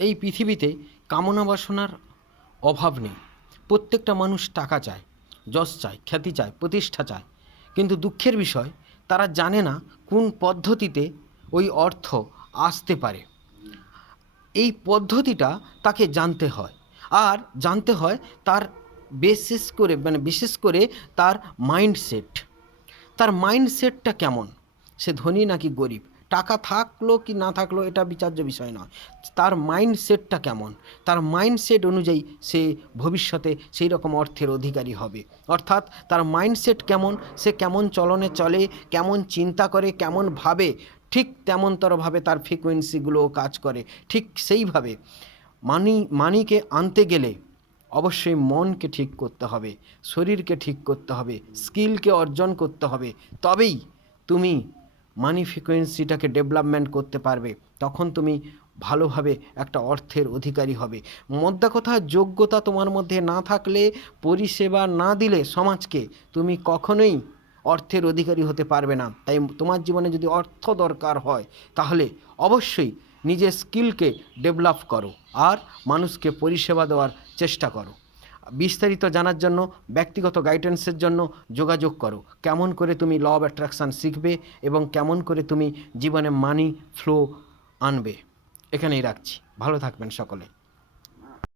এই পৃথিবীতে কামনা বাসনার অভাব নেই। প্রত্যেকটা মানুষ টাকা চায়, যশ চায়, খ্যাতি চায়, প্রতিষ্ঠা চায়, কিন্তু দুঃখের বিষয় তারা জানে না কোন পদ্ধতিতে ওই অর্থ আসতে পারে। এই পদ্ধতিটা তাকে জানতে হয়, আর জানতে হয় তার বিশেষ করে তার মাইন্ডসেট। তার মাইন্ডসেটটা কেমন, সে ধনী নাকি গরিব, টাকা থাকলো কি না থাকলো এটা বিচার্য বিষয় নয়। তার মাইন্ডসেটটা কেমন, তার মাইন্ডসেট অনুযায়ী সে ভবিষ্যতে সেই রকম অর্থের অধিকারী হবে। অর্থাৎ তার মাইন্ডসেট কেমন, সে কেমন চলনে চলে, কেমন চিন্তা করে, কেমন ভাবে, ঠিক তেমনতরভাবে তার ফ্রিকোয়েন্সিগুলোও কাজ করে। ঠিক সেইভাবে মানিকে আনতে গেলে অবশ্যই মনকে ঠিক করতে হবে, শরীরকে ঠিক করতে হবে, স্কিলকে অর্জন করতে হবে। তবেই তুমি মানি ফ্রিকোয়েন্সিটাকে ডেভেলপমেন্ট করতে পারবে। তখন তুমি ভালোভাবে একটা অর্থের অধিকারী হবে। মোদ্দা কথা, যোগ্যতা তোমার মধ্যে না থাকলে, পরিষেবা না দিলে সমাজকে, তুমি কখনোই অর্থের অধিকারী হতে পারবে না। তাই তোমার জীবনে যদি অর্থ দরকার হয়, তাহলে অবশ্যই নিজের স্কিলকে ডেভেলপ করো আর মানুষকে পরিষেবা দেওয়ার চেষ্টা করো। বিস্তারিত জানার জন্য, ব্যক্তিগত গাইডেন্সের জন্য যোগাযোগ করো। কেমন করে তুমি ল অফ অ্যাট্রাকশান শিখবে এবং কেমন করে তুমি জীবনে মানি ফ্লো আনবে। এখানেই রাখছি। ভালো থাকবেন সকলে।